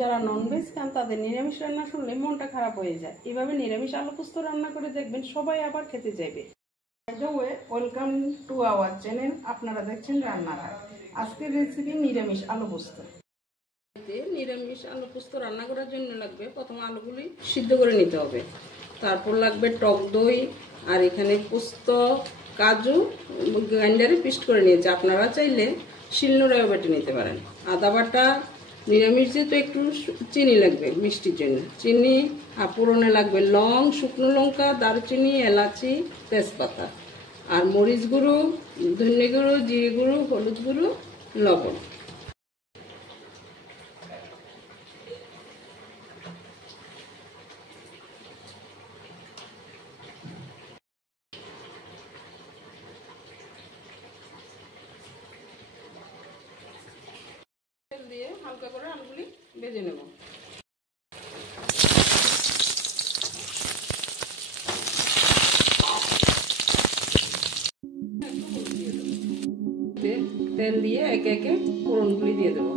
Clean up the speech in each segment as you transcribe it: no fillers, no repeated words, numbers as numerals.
যারা ননভেজ খান তাদের নিরামিষ রান্না শুনলে মনটা খারাপ হয়ে যায়। এভাবে নিরামিষ আলু পোস্ত রান্না করে দেখবেন সবাই আবার খেতে চাইবে। Welcome to our channel. আপনারা দেখছেন রান্নার হাট। আজকের রেসিপি নিরামিষ আলু পোস্ত। নিরামিষ আলু পোস্ত রান্না করার জন্য লাগবে প্রথমে আলুগুলি সিদ্ধ করে নিতে হবে, তারপর লাগবে টক দই, আর এখানে পোস্ত কাজু গ্রাইন্ডারে পেস্ট করে নিয়েছে। আপনারা চাইলে শিলনোড়ায়ও বেটে নিতে পারেন। আদা বাটা, নিরামিষ যেহেতু একটু চিনি লাগবে মিষ্টির জন্য, চিনি, আর ফোড়নে লাগবে লং, শুকনো লঙ্কা, দারুচিনি, এলাচি, তেজপাতা, আর মরিচ গুঁড়ো, ধনে গুঁড়ো, জিরে গুঁড়ো, হলুদ গুঁড়ো, লবণ। তেল দিয়ে হালকা করে আলুগুলি ভেজে নেব। তেল দিয়ে একে একে ফোড়নগুলি দিয়ে দেবো।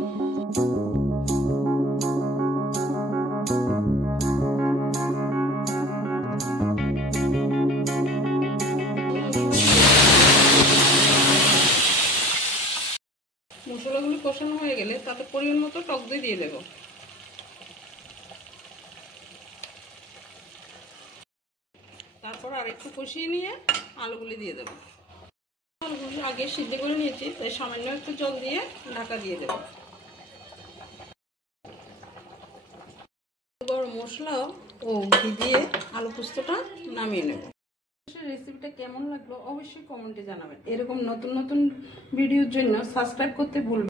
মশলাগুলি কষানো হয়ে গেলে তাতে পরিমাণ মতো টক দই দিয়ে দেব। তারপর আর একটু কষিয়ে নিয়ে আলুগুলি দিয়ে দেব। আলুগুলি আগে সিদ্ধ করে নিয়েছি, তাই সামান্য একটু জল দিয়ে ঢাকা দিয়ে দেব। গরম মশলা ও ঘি দিয়ে আলু পোস্তটা নামিয়ে নেব। রেসিপিটা কেমন লাগলো অবশ্যই কমেন্টে জানাবেন। এরকম নতুন নতুন ভিডিওর জন্য সাবস্ক্রাইব করতে ভুলবেন না।